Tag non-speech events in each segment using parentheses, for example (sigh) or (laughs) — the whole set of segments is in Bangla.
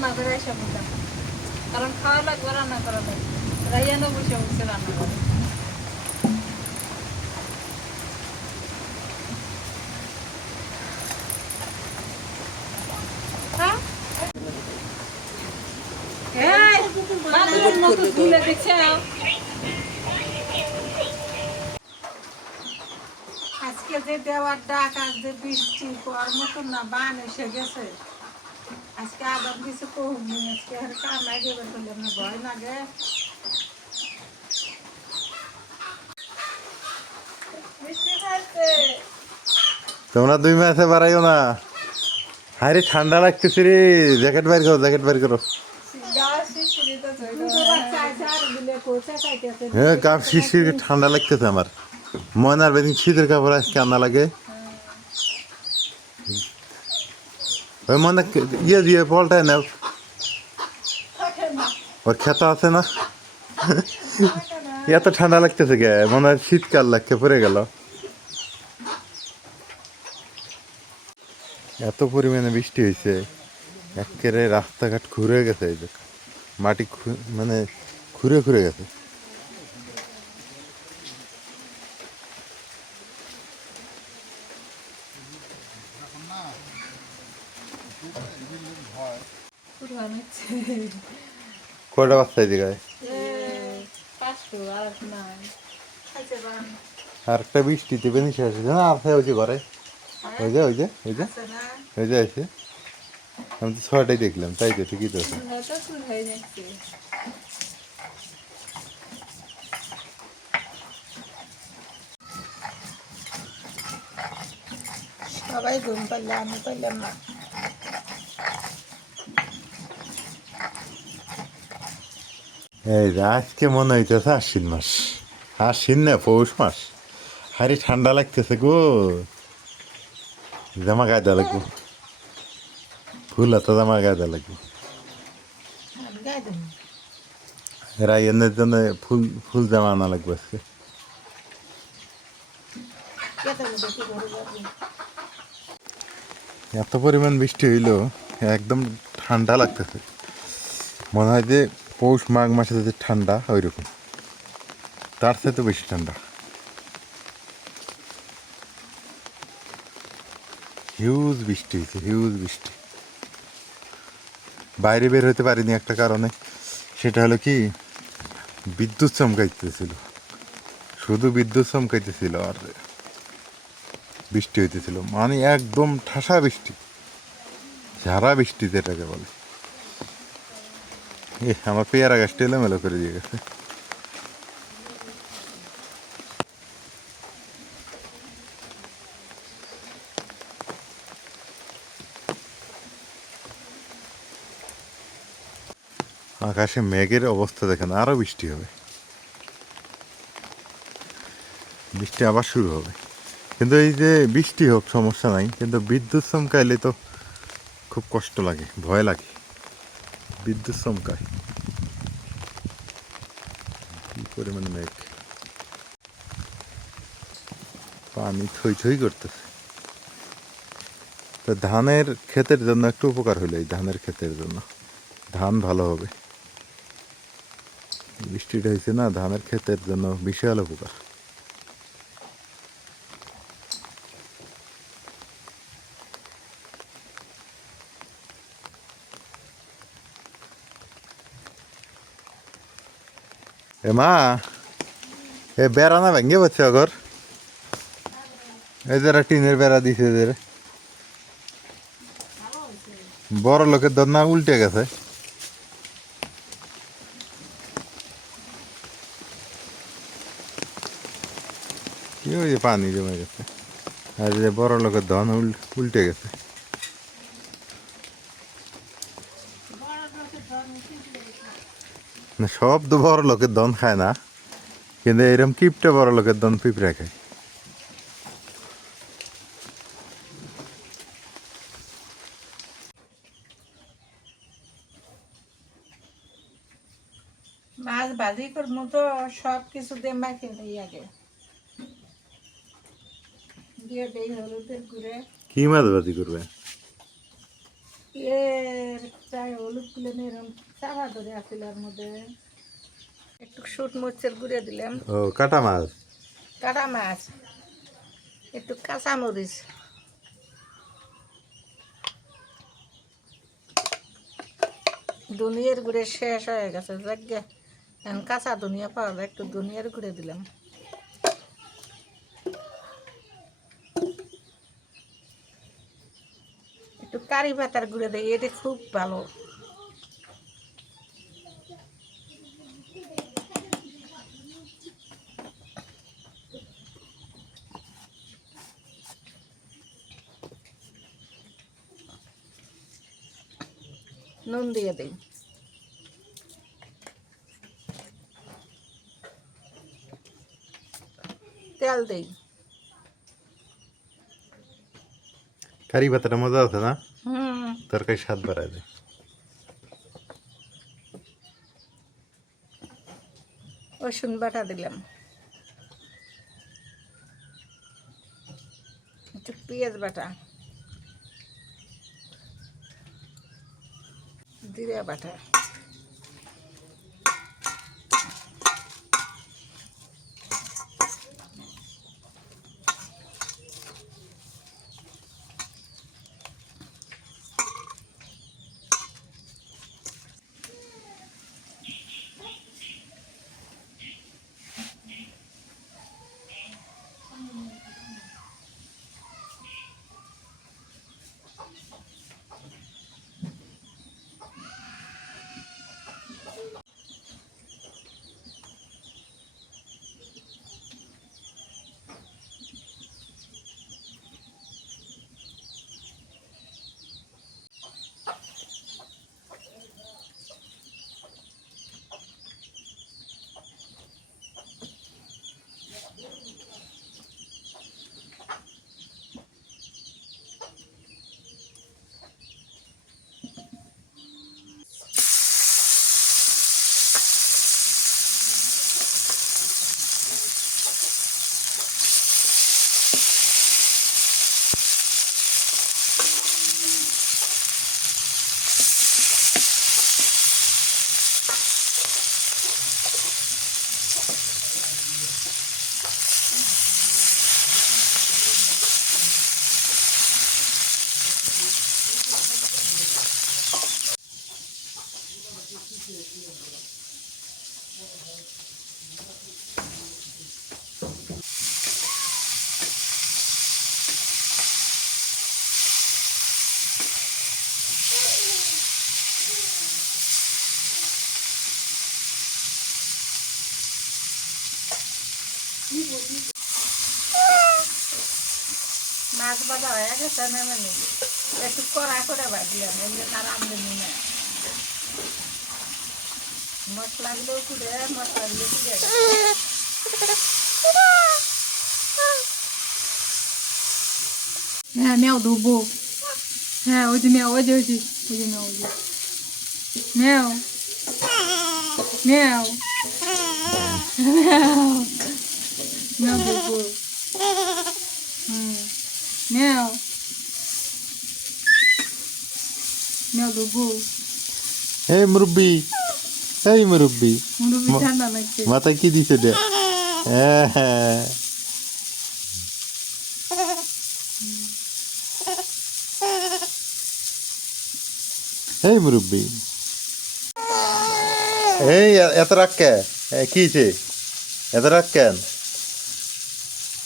রান্না করে এসে বলতাম কারণ খাওয়া লাগবে, রান্না করা লাগবে। রাইয়ানো বসে বসে রান্না করে। আজকে যে দেওয়ার ডাক আর যে বৃষ্টি পর মতন না বান এসে গেছে। আজকে আবার কিছু কমনি আজকে আর কামাই দেবে বলে আমার ভয় লাগে। তোমরা দুই মাসে বাড়াইও না। হারে ঠান্ডা লাগতেছে রে জ্যাকেট বাইর করো জ্যাকেট বাইর করো। হ্যাঁ কাপ শিশির ঠান্ডা লাগতেছে আমার। ময়নার বেদিন শীতের কাপড় আজকে আনা লাগে। ওই মানে ইয়ে দিয়ে পল্টায় নাও ওর খেতা আছে না? এত ঠান্ডা লাগতেছে গে, মনে হয় শীতকাল লাগছে পড়ে গেল। এত পরিমাণে বৃষ্টি হয়েছে একেবারে রাস্তাঘাট ঘুরে গেছে মাটি মানে খুঁড়ে খুঁড়ে গেছে পুরান হচ্ছে কয়টা বাচ্চা পাঁচশো আর একটা বৃষ্টিতে বেনি শেষ হয়েছে না? আর ওই ঘরে। ওই যে ওই যে ওই যে। ওই যে আছে। আমি তো ছয়টাই দেখলাম, তাই তো ঠিকই তো সবাই ঘুম পারলে আমি পারলাম না। এই যে আজকে মনে হইতেছে আশ্বিন মাস। আশ্বিন না পৌষ মাস। হারি ঠান্ডা লাগতেছে গো। জামা দেওয়া লাগবো। ফুল হাতা জামা গায়ে লাগবো। দেবো জন্য ফুল ফুল জামা আনা লাগবে আজকে। এত পরিমাণ বৃষ্টি হইল একদম ঠান্ডা লাগতেছে। মনে হয় যে পৌষ মাঘ মাসে যে ঠান্ডা ওই রকম তার সাথে বেশি ঠান্ডা। হিউজ বৃষ্টি হয়েছে, হিউজ বৃষ্টি। বাইরে বের হতে পারিনি একটা কারণে। সেটা হলো কি, বিদ্যুৎ চমকাইতেছিল। শুধু বিদ্যুৎ চমকাইতেছিল আর বৃষ্টি হইতেছিল। মানে একদম ঠাসা বৃষ্টি। ঝাড়া বৃষ্টি যেটাকে বলে। এ আমার পেয়ারা গাছটা এলোমেলো করে দিয়ে গেছে আকাশে মেঘের অবস্থা দেখেন আরও বৃষ্টি হবে বৃষ্টি আবার শুরু হবে কিন্তু এই যে বৃষ্টি হোক সমস্যা নাই কিন্তু বিদ্যুৎ চমকাইলে তো খুব কষ্ট লাগে ভয় লাগে বিদ্যুৎ চমকায় কি মেঘ। পানি থই থই করতেছে। তো ধানের ক্ষেতের জন্য একটু উপকার হলো এই ধানের ক্ষেতের জন্য। ধান ভালো হবে। বৃষ্টিটা হয়েছে না, ধানের ক্ষেতের জন্য বিশাল উপকার। এ মা এ বেড়া না ভেঙে পড়ছে আগর। এই যারা টিনের বেড়া দিছে যে বড় লোকের দর উল্টে গেছে। কি যে পানি জমে গেছে। আর যে বড় লোকের ধন উল- উল্টে গেছে। সব তো বড় লোকের দন খায় না কিন্তু এরকম কিপটা বড় লোকের দন পিঁপড়া খায়। মাছ ভাজি করব তো সব কিছু দিয়ে মাখিয়ে আগে। দিয়ে দেই হলুদের গুঁড়ে। কি মাছ ভাজি করবে? এর চাই হলুদগুলো এরকম চাপা ধরে আসছিল এর মধ্যে। একটু শুট মরিচের গুঁড়ে দিলাম। ও কাটা মাছ? কাটা মাছ। একটু কাঁচা মরিচ। দুনিয়ার গুঁড়ে শেষ হয়ে গেছে যাকে এখন কাঁচা দুনিয়া পাওয়া যায় একটু দুনিয়ার গুঁড়ে দিলাম। একটু কারি পাতার গুঁড়ে দেয় এটা খুব ভালো। নুন দিয়ে দিই। তেল দিই। কারি পাতাটা মজা আছে না? তরকারি স্বাদ বাড়ায় দেয়। রসুন বাটা দিলাম। একটু পেঁয়াজ বাটা। জিরা বাটা মাছ ভাজা হয়ে গেছে নেমে নিবি একটু কড়া করে ভাজলাম এমনি তার আমদানি না মশলাগুলো কুড়ে মশলাগুলো কুড়ে হ্যাঁ নেও ধুবো হ্যাঁ ওই যে নেও, ওই যে ওই যে ওই যে নেও, ওই যে। নেও। নেও। নেও। নেও ধুবো এই মুরব্বি এই মুরব্বি মুরব্বি মা- ঠান্ডা লাগছে মাথায় কি দিছে দে হ্যাঁ এই মুরব্বি এই এ- এত রাগ কে এ, কি হয়েছে এত রাগ কেন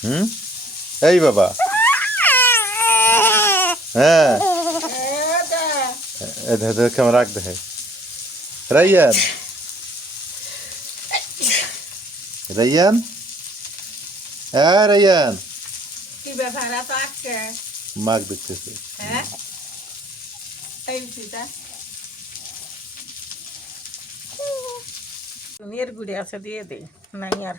হুম এই বাবা হ্যাঁ এ ধর ধর কেমন রাগ দেখে রাইয়ান রাইয়ান হ্যাঁ রাইয়ান কি ব্যাপার এত আজকে মাগ দেখতেছে হ্যাঁ এই পিতা নের গুড়ি আছে দিয়ে দিই নাই আর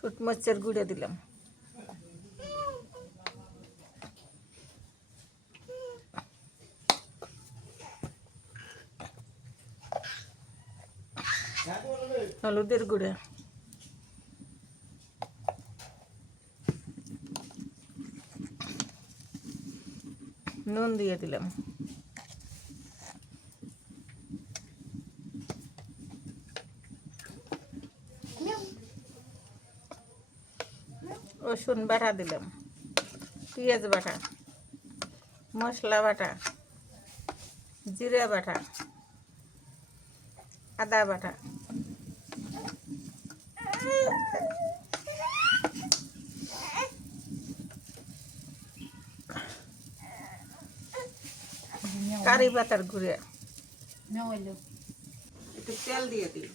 শুট মরিচের গুঁড়ে দিলাম। হলুদের গুঁড়া। নুন দিয়ে দিলাম। রসুন বাটা দিলাম পেঁয়াজ বাটা মশলা বাটা জিরা বাটা আদা বাটা। কারি পাতার গুঁড়ে। একটু তেল দিয়ে দিই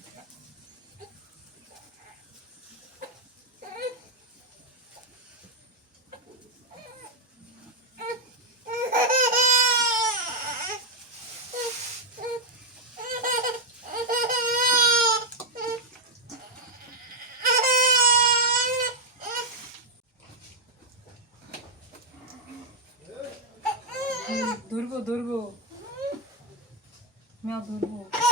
ধরবো ধরবো মেয়া ধরবো ওরা-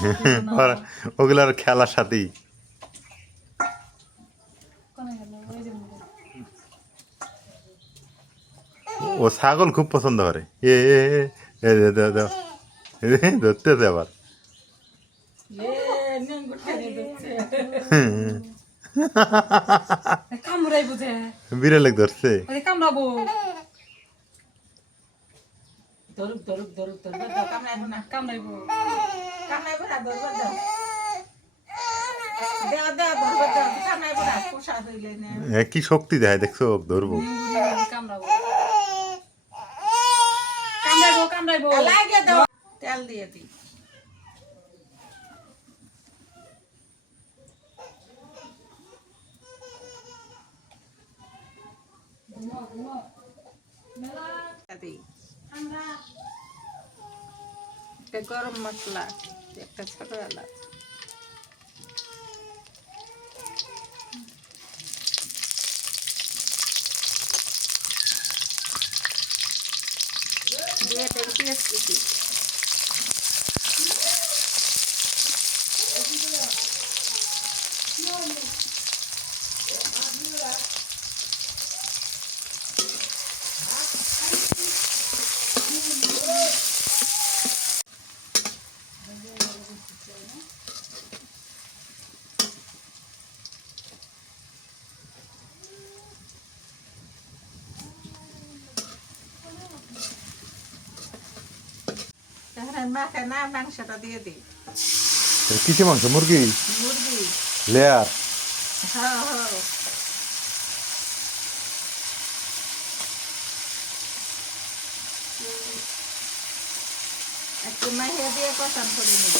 (laughs) (laughs) ওগুলার খেলার সাথেই। ও ছাগল খুব পছন্দ করে। এ এ, এ, এ, দে, দে, দে। এ, ধরতেছে আবার। (laughs) কামড়াই বিড়ালে ধরছে। কামড়াবো। ধরুক ধরুক ধরুক ধরবে কামড়াইবো না। কামড়াইবো কামড়াইবো না ধরবে না। কি শক্তি দেয় দেখছ? ধরবো। তেল দিয়ে দিই। দিই একটা গরম মশলা একটা ছোট এলাচ দিয়ে একটা পেঁয়াজ কুচি মাখে না মাংসটা দিয়ে দিই। কিসে মাংস? মুরগি? মুরগি। লেয়ার? হ্যাঁ হ্যাঁ একটু মাহিয়া দিয়ে কষান করে নিই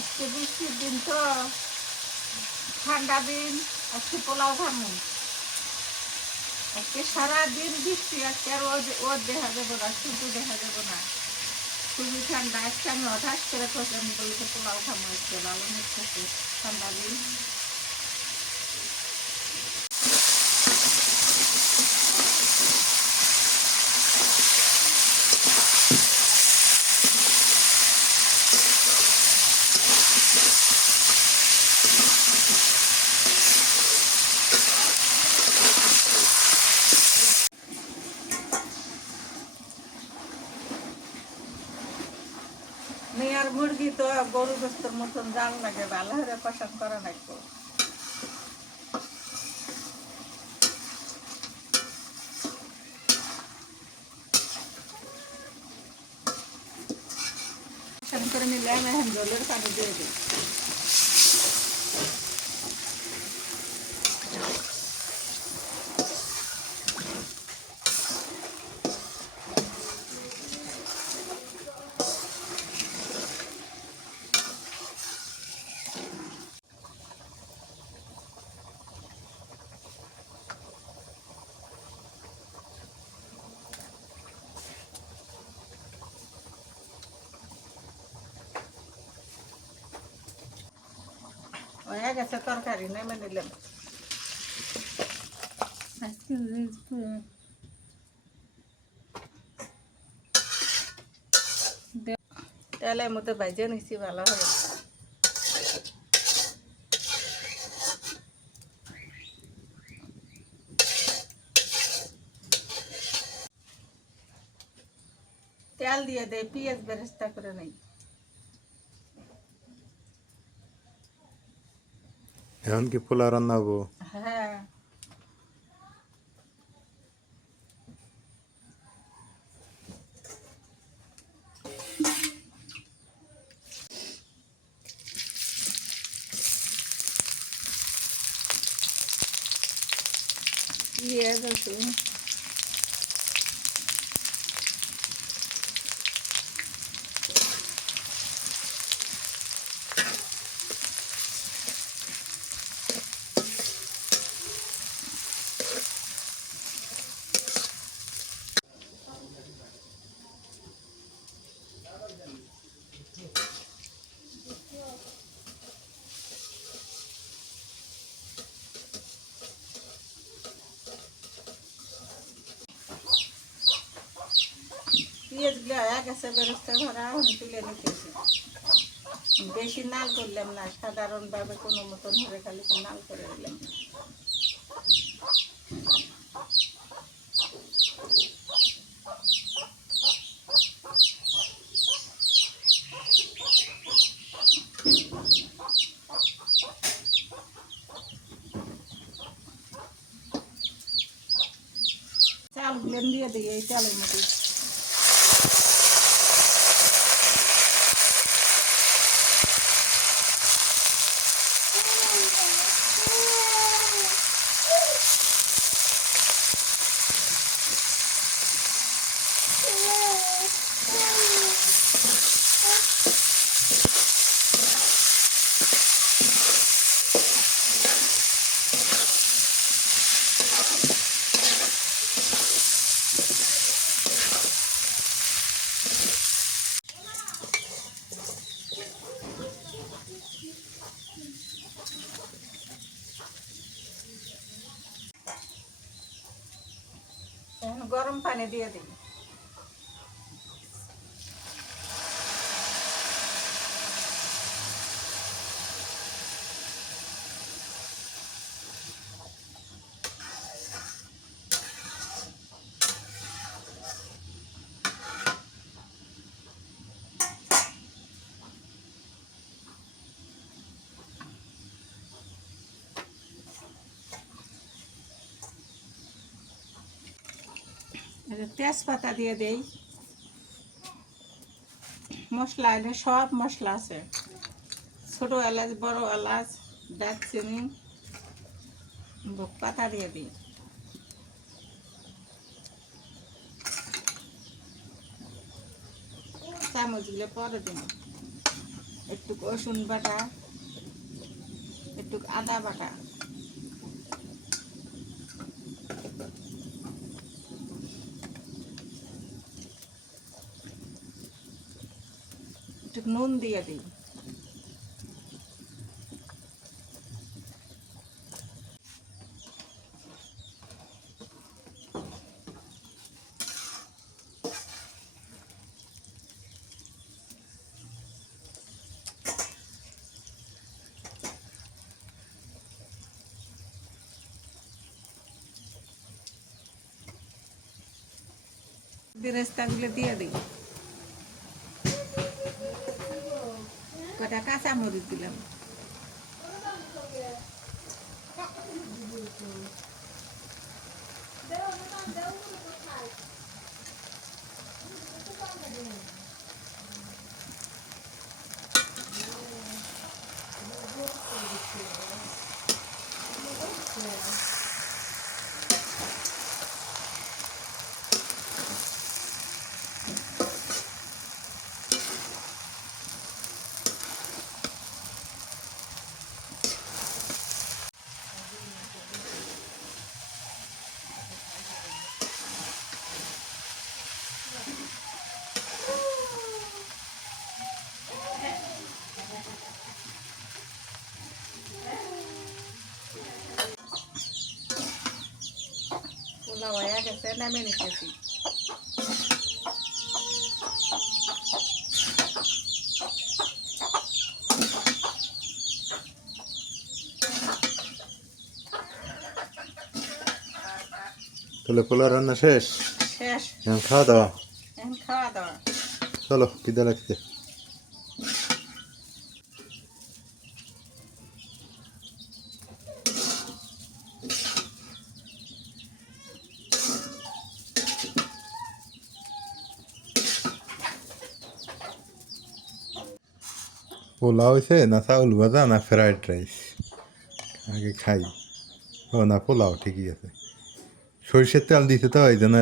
আজকে বৃষ্টির দিন তো ঠান্ডা দিন, আজকে পোলাও খামু আজকে সারাদিন বৃষ্টি, আজকে আর ওর দেখা যাব না, শুধু দেখা যাব না। খুবই ঠান্ডা, আজকে আমি হঠাৎ করে পছন্দ বলতে পোলাও খামো আজকে ভালো ঠান্ডা দিন। মুরগি তো গরু গোস্তর মতন জাল লাগে ভালো করে পছন্দ করা লাগবে করে নিলে আমি এখন জলের পানি দিয়ে দিই। হয়ে গেছে তরকারি নেমে নিলাম। তেলের মধ্যে ভাইজে নিচ্ছি ভালো হবে। তেল দিয়ে দেয় পেঁয়াজ বেরেস্তা করে নেই। এখন কি পোলা রান্না হব হ্যাঁ পেঁয়াজ আছে পেঁয়াজগুলো গেছে বেরেস্তা ভরা তুলে বেশি নাল করলাম না, সাধারণভাবে কোনো মতন হবে খালি নাল করে দিলাম। চালগুলো দিয়ে দিই এই চালের মধ্যে এখন গরম পানি দিয়ে দিই তেজপাতা দিয়ে দেই। মশলা এনে সব মশলা আছে। ছোটো এলাচ, বড় এলাচ, দারচিনি পাতা দিয়ে দিই। চামচগুলো পরে দিন একটু রসুন বাটা, একটু আদা বাটা। নুন দিয়ে দিই বেরেস্তাগুলো দিয়ে দিই টাকা কাঁচা মরিচ দিলাম গেছে নামে নিতেছি তাহলে পোলা রান্না শেষ শেষ এখন খাওয়া দাওয়া এখন খাওয়া দাওয়া চলো কিদা লাগছে পোলাও হয়েছে না চাউল ভাজা, না ফ্রাইড রাইস। আগে খাই। ও না, পোলাও ঠিকই আছে। সরিষার তেল দিতে তো, এই জন্য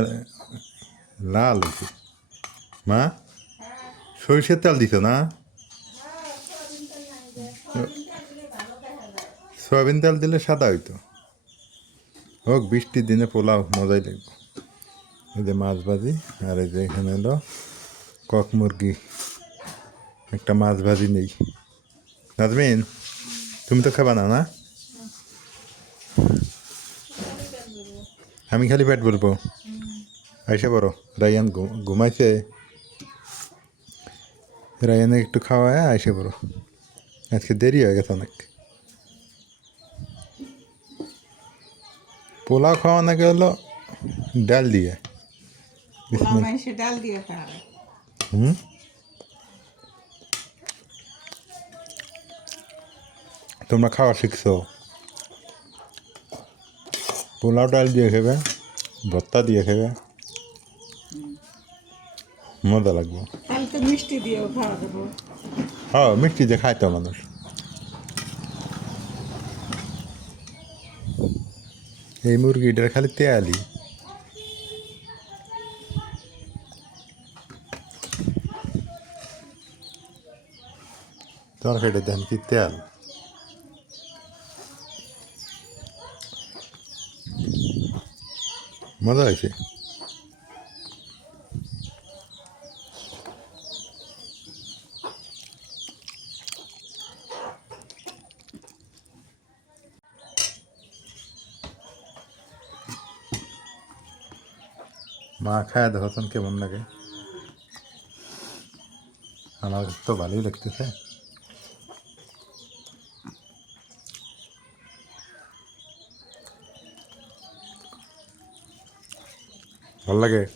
লাল হয়েছে মা? সরিষার তেল দিত না? সয়াবিন তেল দিলে সাদা হইতো। হোক, বৃষ্টির দিনে পোলাও মজাই লাগবে। এই যে মাছ ভাজি, আর এই যে এখানে এলো কক মুরগি। একটা মাছ ভাজি নেই। নাজমিন তুমি তো খাবা না না? আমি খালি পেট বলব আইসা বড় রায়ান ঘুমাইছে। রায়ানে একটু খাওয়ায় আইসে বড় আজকে দেরি হয়ে গেছে অনেক। পোলাও খাওয়ানো গেল ডাল দিয়ে। ডাল দিয়ে খাওয়া। হুম? তোমরা খাওয়া শিখছো। পোলাও ডাল দিয়ে খাবে ভর্তা দিয়ে খাবে। মজা লাগবে। তাহলে তো মিষ্টি দিয়েও খাওয়া দেবো। হ্যাঁ মিষ্টি দিয়ে খাইতো মানুষ। এই মুরগিটার খালি তেয়ালি। তরকারিটা দেন কি তেল? মজা হয়েছে। মা খায় দেখো কেমন লাগে? আমার তো ভালোই লাগতেছে। ভালো লাগে?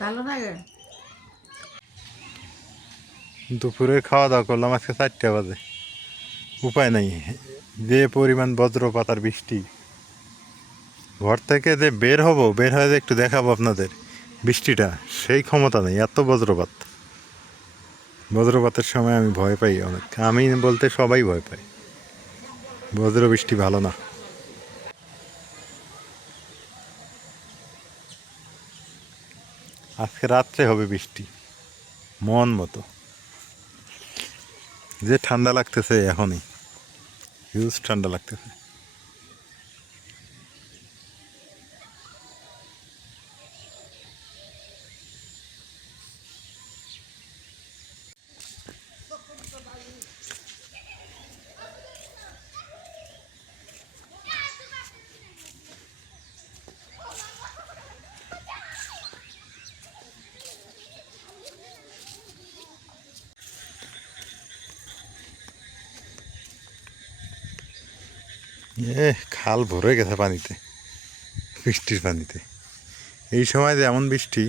ভালো লাগে? দুপুরে খাওয়া দাওয়া করলাম আজকে চারটে বাজে। উপায় নাই। যে পরিমাণ বজ্রপাত আর বৃষ্টি। ঘর থেকে যে বের হব বের হয়ে যে একটু দেখাবো আপনাদের বৃষ্টিটা সেই ক্ষমতা নেই এত বজ্রপাত। বজ্রপাতের সময় আমি ভয় পাই অনেক। আমি বলতে সবাই ভয় পাই বজ্র বৃষ্টি ভালো না। আজকে রাত্রে হবে বৃষ্টি মন মতো। যে ঠান্ডা লাগতেছে এখনই হিউজ ঠান্ডা লাগতেছে এ খাল ভরে গেছে পানিতে, বৃষ্টির পানিতে। এই সময় যে এমন বৃষ্টি,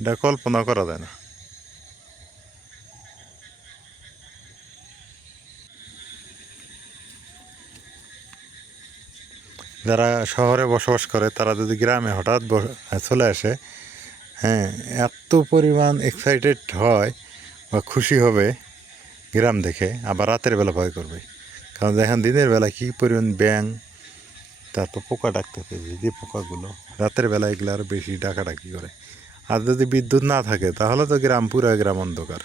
এটা কল্পনা করা যায় না। যারা শহরে বসবাস করে, তারা যদি গ্রামে হঠাৎ চলে আসে হ্যাঁ এত পরিমাণ এক্সাইটেড হয় বা খুশি হবে গ্রাম দেখে, আবার রাতের বেলা ভয় করবে। কারণ দেখেন দিনের বেলা কী পরিমাণ ব্যাং তারপর পোকা ডাকতে ডাকতেছে যে পোকাগুলো। রাতের বেলায় এগুলো আরও বেশি ডাকাডাকি করে। আর যদি বিদ্যুৎ না থাকে, তাহলে তো গ্রাম পুরো গ্রাম অন্ধকার।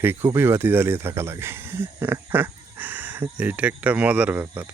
সেই কুপি বাতি জ্বালিয়ে থাকা লাগে। (laughs) এইটা একটা মজার ব্যাপার।